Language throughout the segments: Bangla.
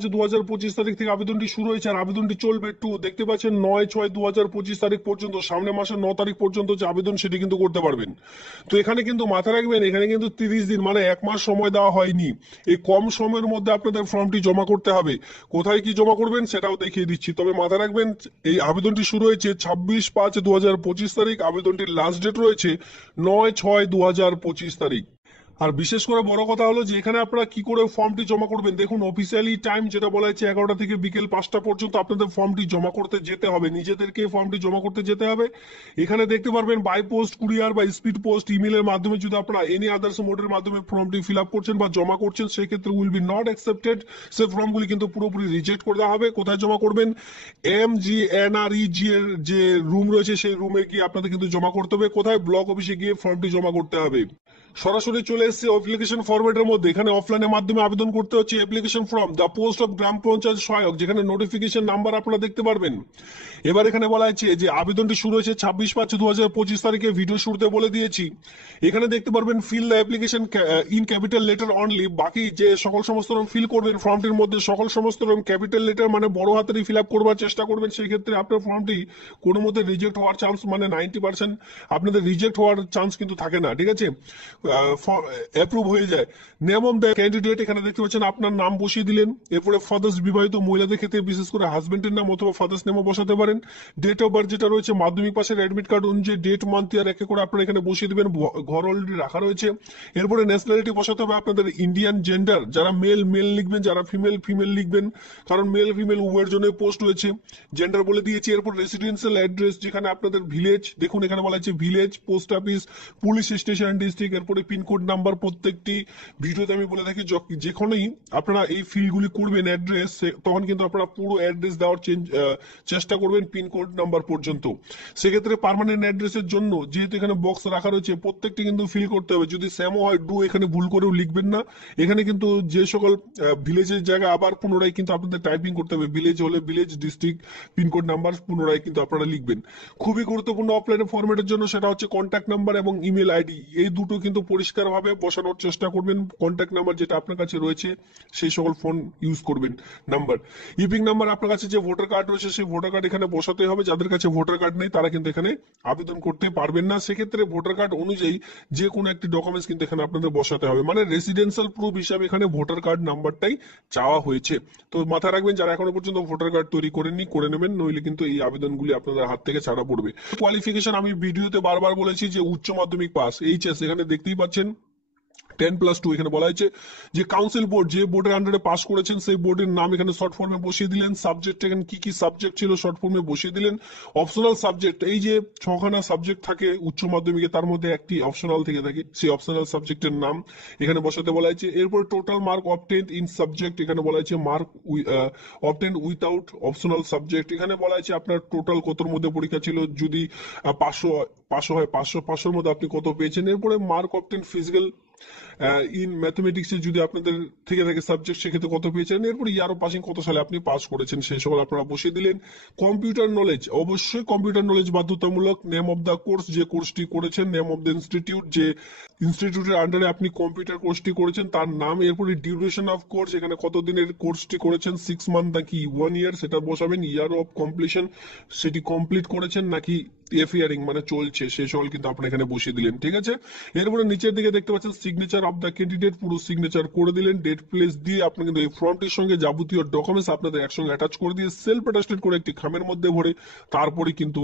5/5/2025 তারিখ থেকে আবেদনটি শুরু হয়েছে আর আবেদনটি চলবে দেখতে পাচ্ছেন 9/6/2025 তারিখ পর্যন্ত, সামনের মাসের 9 তারিখ পর্যন্ত যে আবেদন সেটি কিন্তু করতে পারবেন। তো এখানে কিন্তু মাথায় রাখবেন, এখানে কিন্তু 30 দিন মানে 1 মাস সময় দেওয়া হয়নি। এই কম সময়ের মধ্যে আপনাদের ফর্মটি জমা করতে হবে। কোথায় কি জমা করবেন সেটাও দেখিয়ে দিচ্ছি, তবে মাথায় রাখবেন এই আবেদনটি শুরু হয়েছে 26/5/2025 তারিখ, আবেদনটির লাস্ট ডেট রয়েছে 9/6/2025 তারিখ। আর বিশেষ করে বড় কথা হলো যে এখানে আপনারা কি করে ফর্মটি জমা করবেন। দেখুন, অফিসিয়ালি টাইম যেটা বলা হয়েছে 11টা থেকে বিকেল 5টা পর্যন্ত আপনাদের ফর্মটি জমা করতে যেতে হবে, নিজেদেরকে ফর্মটি জমা করতে যেতে হবে। এখানে দেখতে পারবেন বাই পোস্ট, কুরিয়ার বা স্পিড পোস্ট, ইমেলের মাধ্যমে যদি আপনারা এনি আদার্স মোডের মাধ্যমে ফর্মটি ফিল আপ করছেন বা জমা করছেন, সেক্ষেত্রে উইল বি নট অ্যাকসেপ্টেড, সে ফর্মগুলি কিন্তু পুরোপুরি রিজেক্ট করে দেওয়া হবে। কোথায় জমা করবেন? MGNREG এর যে রুম রয়েছে সেই রুমে গিয়ে আপনাদের কিন্তু জমা করতে হবে। কোথায়? ব্লক অফিসে গিয়ে ফর্মটি জমা করতে হবে। সরাসরি চলে এসেছে অ্যাপ্লিকেশন ফরম্যাটের মধ্যে। এখানে অফলাইনের মাধ্যমে আবেদন করতে হচ্ছে application form the post of গ্রাম পঞ্চায়েত সহায়ক, যেখানে নোটিফিকেশন নাম্বার আপনারা দেখতে পারবেন। এবার এখানে বলা হয়েছে যে আবেদনটি শুরু হয়েছে 26/5/2025 তারিখে, ভিডিও শুরুতে বলে দিয়েছি। এখানে দেখতে পারবেন fill the application in capital letter only, বাকি যে সকল সমস্ত রকম ফিল করবেন ফর্মটির মধ্যে সকল সমস্ত রকম ক্যাপিটাল লেটার মানে বড় হাতেরই ফিল আপ করবার চেষ্টা করবেন। সেই ক্ষেত্রে আপনার ফর্মটি কোনো মতে রিজেক্ট হওয়ার চান্স মানে 90% আপনাদের রিজেক্ট হওয়ার চান্স কিন্তু থাকে না, ঠিক আছে, অ্যাপ্রুভ হয়ে যায়। নেম অফ দ্য ক্যান্ডিডেট এখানে দেখতে পাচ্ছেন আপনার নাম বসিয়ে দিলেন। এরপরে ফাদার্স, বিবাহিত মহিলাদের ক্ষেত্রে বিশেষ করে হাজবেন্ডের নাম অথবা ফাদার্স নেমও বসাতে পারেন। ডেট অফ বার্থ যেটা রয়েছে মাধ্যমিক পাশের অ্যাডমিট কার্ড অনুযায়ী ডেট, মান্থ, ইয়ার একে করে আপনারা এখানে বসিয়ে দিবেন, ঘর অলরেডি রাখা রয়েছে। এরপরে ন্যাশনালিটি বসাতে হবে আপনাদের ইন্ডিয়ান, জেন্ডার যারা মেল মেল লিখবেন, যারা ফিমেল ফিমেল লিখবেন, কারণ মেল ফিমেল উভয়ের জন্য পোস্ট হয়েছে। জেন্ডার বলে দিয়েছি। এরপর রেসিডেন্সিয়াল অ্যাড্রেস যেখানে আপনাদের ভিলেজ, দেখুন এখানে বলা হচ্ছে village, post office, police station, district, এরপরে পিনকোড নাম্বার। প্রত্যেকটি ভিডিওতে আমি বলে থাকি যেখানেই আপনারা এই ফিল্ডগুলি করবেন অ্যাড্রেস, তখন কিন্তু আপনারা পুরো অ্যাড্রেস দেওয়ার চেষ্টা করবেন পিনকোড নাম্বার পর্যন্ত। সেক্ষেত্রে পার্মানেন্ট অ্যাড্রেসের জন্য যেহেতু এখানে বক্স রাখা রয়েছে প্রত্যেকটি কিন্তু ফিল করতে হবে। যদি স্যামও হয় ডু এখানে ভুল করেও লিখবেন না। এখানে কিন্তু যে সকল ভিলেজের জায়গায় আবার পুনরায় কিন্তু আপনাদের টাইপিং করতে হবে, ভিলেজ হলে ভিলেজ, ডিস্ট্রিক্ট, পিনকোড নাম্বার পুনরায় কিন্তু আপনারা লিখবেন। খুবই গুরুত্বপূর্ণ অফলাইনে ফরম্যাটের জন্য সেটা হচ্ছে কন্ট্যাক্ট নাম্বার এবং ইমেল আইডি, এই দুটো কিন্তু পরিষ্কারভাবে বসানোর চেষ্টা করবেন। কন্ট্যাক্ট নাম্বার যেটা আপনার কাছে রয়েছে সেই সকল ফোন ইউজ করবেন নাম্বার। ইপিং নাম্বার আপনার কাছে যে ভোটার কার্ড রয়েছে সেই ভোটার কার্ড এখানে বসাতে হবে। যাদের কাছে ভোটার কার্ড নেই তারা কিন্তু এখানে আবেদন করতে পারবেন না। সেক্ষেত্রে ভোটার কার্ড অনুযায়ী যে কোনো একটি ডকুমেন্টস কিন্তু এখানে আপনাদের বসাতে হবে, মানে রেসিডেন্সিয়াল প্রুফ হিসাবে এখানে ভোটার কার্ড নাম্বারটাই চাওয়া হয়েছে। তো মাথায় রাখবেন যারা এখনো পর্যন্ত ভোটার কার্ড তৈরি করেননি করে নেবেন, নইলে কিন্তু এই আবেদনগুলি আপনাদের হাত থেকে ছাড়া পড়বে। কোয়ালিফিকেশন আমি ভিডিওতে বারবার বলেছি যে উচ্চ মাধ্যমিক পাস, এইচএস, এখানে দেখতেই পাচ্ছেন 10+2 এখানে বলা হয়েছে যে কাউন্সিল বোর্ড যে বোর্ডের আন্ডারে পাস করেছেন সেই বোর্ডের নাম এখানে শর্ট ফর্মে বসিয়ে দিলেন। সাবজেক্ট এখানে কি কি সাবজেক্ট ছিল শর্ট ফর্মে বসিয়ে দিলেন। অপশনাল সাবজেক্ট, এই যে 6খানা সাবজেক্ট থাকে উচ্চ মাধ্যমিকে তার মধ্যে একটি অপশনাল থেকে থাকে, সেই অপশনাল সাবজেক্টের নাম এখানে বসাতে বলা হয়েছে। এরপর total mark obtained in subject, এখানে বলা হয়েছে mark obtained without optional subject, এখানে বলা হয়েছে আপনার টোটাল কতর মধ্যে পরীক্ষা ছিল, যদি 500 হয় 500-500-র মধ্যে আপনি কত পেয়েছেন। এরপরে মার্ক অবটেন্ড ফিজিক্যাল ইন ম্যাথমেটিক্সে যদি আপনাদের থেকে থাকে সাবজেক্ট সেক্ষেত্রে কত পেয়েছেন। এরপর ইয়ারও পাসিং কত সালে আপনি পাস করেছেন সেই সকল আপনারা বসিয়ে দিলেন। কম্পিউটার নলেজ, অবশ্যই কম্পিউটার নলেজ বাধ্যতামূলক। নেম অফ দ্য কোর্স, যে কোর্সটি করেছেন, নেম অফ দ্য ইনস্টিটিউট, যে ইনস্টিটিউটের আন্ডারে আপনি কম্পিউটার কোর্সটি করেছেন তার নাম। এরপরে ডিউরেশন অফ কোর্স, এখানে কতদিনের কোর্সটি করেছেন, 6 মান্থ নাকি 1 ইয়ার সেটা বসাবেন। ইয়ার অফ কমপ্লিশন, সেটি কমপ্লিট করেছেন নাকি এফিয়ারিং মানে চলছে, সেই সকল কিন্তু আপনি এখানে বসিয়ে দিলেন, ঠিক আছে। এরপরে নিচের দিকে দেখতে পাচ্ছেন সিগনেচার অফ দ্য ক্যান্ডিডেট, পুরো সিগনেচার করে দিলেন। ডেট প্লেস দিয়ে আপনি কিন্তু এই ফর্মটির সঙ্গে যাবতীয় ডকুমেন্টস আপনাদের একসঙ্গে অ্যাটাচ করে দিয়ে সেলফ অ্যাটাস্টেড করে একটি খামের মধ্যে ভরে তারপরে কিন্তু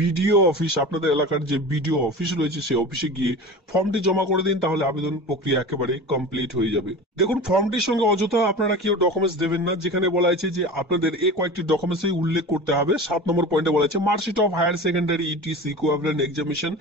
বিডিও অফিস, আপনাদের এলাকার যে বিডিও অফিস রয়েছে সেই অফিসে গিয়ে ফর্মটি জমা করে দিন, তাহলে আবেদন প্রক্রিয়া একেবারে কমপ্লিট হয়ে যাবে। দেখুন, ফর্মটির সঙ্গে অযথা আপনারা কেউ ডকুমেন্টস দেবেন না। যেখানে বলা হয়েছে যে আপনাদের এই কয়েকটি ডকুমেন্টসই উল্লেখ করতে হবে। 7 নম্বর পয়েন্টে বলা হয়েছে marksheet of higher secondary ETC equivalent examination,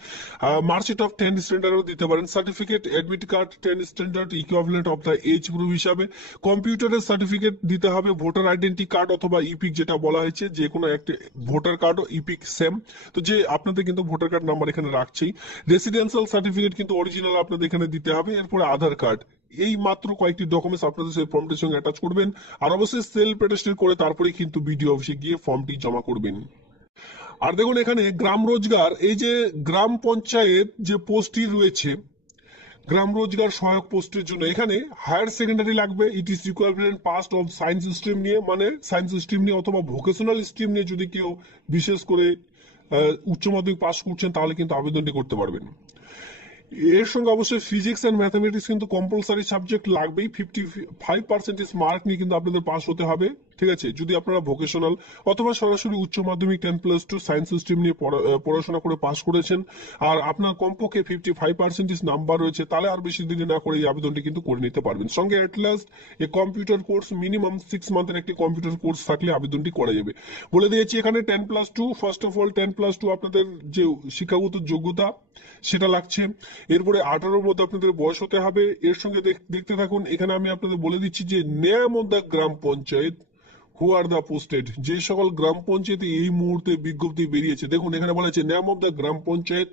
marksheet of 10th স্ট্যান্ডার্ডও দিতে পারেন, certificate admit card 10th standard equivalent of the age proof হিসাবে, কম্পিউটারের সার্টিফিকেট দিতে হবে, ভোটার আইডেন্টি কার্ড অথবা ইপিক যেটা বলা হয়েছে যে কোনো একটা ভোটার কার্ড ও ইপিক সেম, তো যে আপনাদের কিন্তু ভোটার কার্ড নাম্বার এখানে রাখছেই। রেসিডেন্সিয়াল সার্টিফিকেট কিন্তু অরিজিনাল আপনাদের এখানে দিতে হবে। এরপরে আধার কার্ড, এই মাত্র কয়েকটি ডকুমেন্টস আপনাদের সেই ফর্মটির সঙ্গে অ্যাটাচ করবেন। আর অবশ্যই সেলফ অ্যাটাস্টেড করে তারপরে কিন্তু বিডিও অফিসে গিয়ে ফর্মটি জমা করবেন। আর দেখুন এখানে গ্রাম রোজগার, এই যে গ্রাম পঞ্চায়েত যে পোস্টটি রয়েছে, গ্রাম রোজগার সহায়ক পোস্টের জন্য এখানে হায়ার সেকেন্ডারি লাগবে, it is requirement pass of science stream নিয়ে, মানে সায়েন্স স্ট্রিম নিয়ে অথবা ভোকেশনাল স্ট্রিম নিয়ে যদি কেউ বিশেষ করে উচ্চ মাধ্যমিক পাস করছেন তাহলে কিন্তু আবেদনটি করতে পারবেন। এর সঙ্গে অবশ্যই ফিজিক্স অ্যান্ড ম্যাথামেটিক্স কিন্তু কম্পালসারি সাবজেক্ট লাগবেই, 55% মার্ক নিয়ে কিন্তু আপনাদের পাস হতে হবে, ঠিক আছে, যদি আপনারা ভোকেশনাল অথবা সরাসরি উচ্চ মাধ্যমিক 10+2 সায়েন্স স্ট্রিম নিয়ে পড়াশোনা করে পাস করেছেন আর আপনার কমপক্ষে 55% নাম্বার রয়েছে, তাহলে আর বেশি দেরি না করে এই আবেদনটি কিন্তু করে নিতে পারবেন। সঙ্গে at last a computer course, minimum 6 মান্থের একটি কম্পিউটার কোর্স থাকলে আবেদনটি করা যাবে। বলে দিয়েছি এখানে 10+2, ফার্স্ট অফ অল 10+2 আপনাদের যে শিক্ষাগত যোগ্যতা সেটা লাগছে, এরপরে 18-র মধ্যে আপনাদের বয়স হতে হবে। এর সঙ্গে দেখতে থাকুন, এখানে আমি আপনাদের বলে দিচ্ছি যে name of the gram panchayat who are the posted, যে সকল গ্রাম পঞ্চায়েতে এই মুহূর্তে বিজ্ঞপ্তি বেরিয়েছে, দেখুন এখানে বলা হয়েছে নেম অফ দ্য গ্রাম পঞ্চায়েত।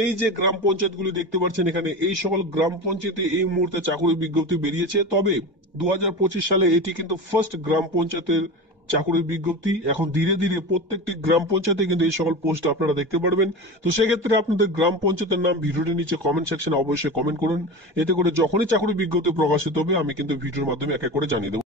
এই যে গ্রাম পঞ্চায়েতগুলি দেখতে পাচ্ছেন এখানে, এই সকল গ্রাম পঞ্চায়েতে এই মুহূর্তে চাকরি বিজ্ঞপ্তি বেরিয়েছে, তবে 2025 সালে এটি কিন্তু ফার্স্ট গ্রাম পঞ্চায়েতের চাকরির বিজ্ঞপ্তি। এখন ধীরে ধীরে প্রত্যেকটি গ্রাম পঞ্চায়েতে কিন্তু এই সকল পোস্ট আপনারা দেখতে পারবেন। তো সেক্ষেত্রে আপনাদের গ্রাম পঞ্চায়েতের নাম ভিডিওটির নিচে কমেন্ট সেকশনে অবশ্যই কমেন্ট করুন, এতে করে যখনই চাকরি বিজ্ঞপ্তি প্রকাশিত হবে আমি কিন্তু ভিডিওর মাধ্যমে এক এক করে জানিয়ে দেবো।